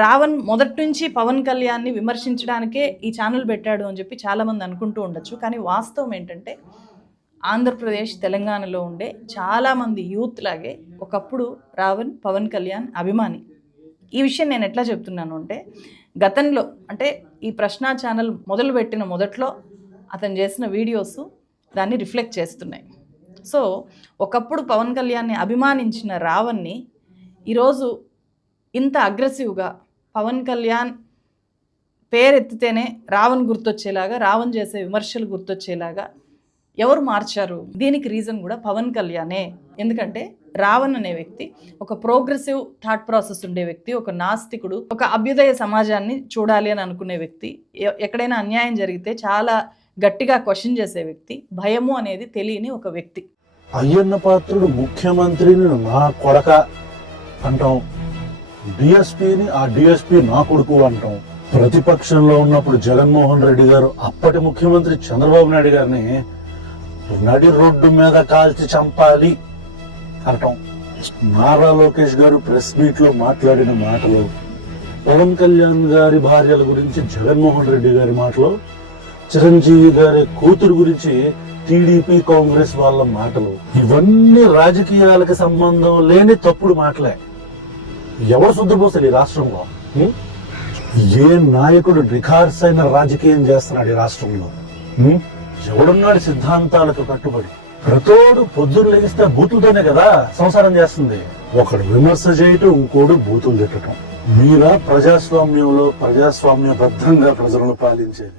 రావణ్ మొదటి నుంచి పవన్ కళ్యాణ్ని విమర్శించడానికే ఈ ఛానల్ పెట్టాడు అని చెప్పి చాలామంది అనుకుంటూ ఉండొచ్చు. కానీ వాస్తవం ఏంటంటే ఆంధ్రప్రదేశ్ తెలంగాణలో ఉండే చాలామంది యూత్ లాగే ఒకప్పుడు రావణ్ పవన్ కళ్యాణ్ అభిమాని. ఈ విషయం నేను ఎట్లా చెప్తున్నాను అంటే, గతంలో అంటే ఈ ప్రశ్న ఛానల్ మొదలుపెట్టిన మొదట్లో అతను చేసిన వీడియోస్ దాన్ని రిఫ్లెక్ట్ చేస్తున్నాయి. సో ఒకప్పుడు పవన్ కళ్యాణ్ని అభిమానించిన రావణ్ని ఈరోజు ఇంత అగ్రెసివ్గా పవన్ కళ్యాణ్ పేరెత్తితేనే రావణ్ గుర్తొచ్చేలాగా, రావణ్ చేసే విమర్శలు గుర్తొచ్చేలాగా ఎవరు మార్చారు? దీనికి రీజన్ కూడా పవన్ కళ్యాణే. ఎందుకంటే రావణ్ అనే వ్యక్తి ఒక ప్రోగ్రెసివ్ థాట్ ప్రాసెస్ ఉండే వ్యక్తి, ఒక నాస్తికుడు, ఒక అభ్యుదయ సమాజాన్ని చూడాలి అని అనుకునే వ్యక్తి, ఎక్కడైనా అన్యాయం జరిగితే చాలా గట్టిగా క్వశ్చన్ చేసే వ్యక్తి, భయము అనేది తెలియని ఒక వ్యక్తి. అయ్యన్న పాత్రుడు ముఖ్యమంత్రిని నా కొడక అంటాం, డిఎస్పీని ఆ డిఎస్పీ నా కొడుకు అంటాం. ప్రతిపక్షంలో ఉన్నప్పుడు జగన్మోహన్ రెడ్డి గారు అప్పటి ముఖ్యమంత్రి చంద్రబాబు నాయుడు గారిని నడి రోడ్డు మీద కాల్చి చంపాలి అంటాం. నారా లోకేష్ గారు ప్రెస్ మీట్ లో మాట్లాడిన మాటలు, పవన్ కళ్యాణ్ గారి భార్యల గురించి జగన్మోహన్ రెడ్డి గారి మాటలు, చిరంజీవి గారి కూతురు గురించి టీడీపీ కాంగ్రెస్ వాళ్ళ మాటలు, ఇవన్నీ రాజకీయాలకు సంబంధం లేని తప్పుడు మాటలే. ఎవరు శుద్ధపోసలు ఈ రాష్ట్రంలో? ఏ నాయకుడు నిఖార్స్ అయిన రాజకీయం చేస్తున్నాడు ఈ రాష్ట్రంలో? ఎవడున్నాడు సిద్ధాంతాలకు కట్టుబడి? ప్రతోడు పొద్దున్న లెగిస్తే బూతులతోనే కదా సంసారం చేస్తుంది. ఒకడు విమర్శ చేయటం, ఇంకోడు బూతులు తిట్టడం. మీరా ప్రజాస్వామ్యంలో ప్రజాస్వామ్యబద్ధంగా ప్రజలను పాలించేది?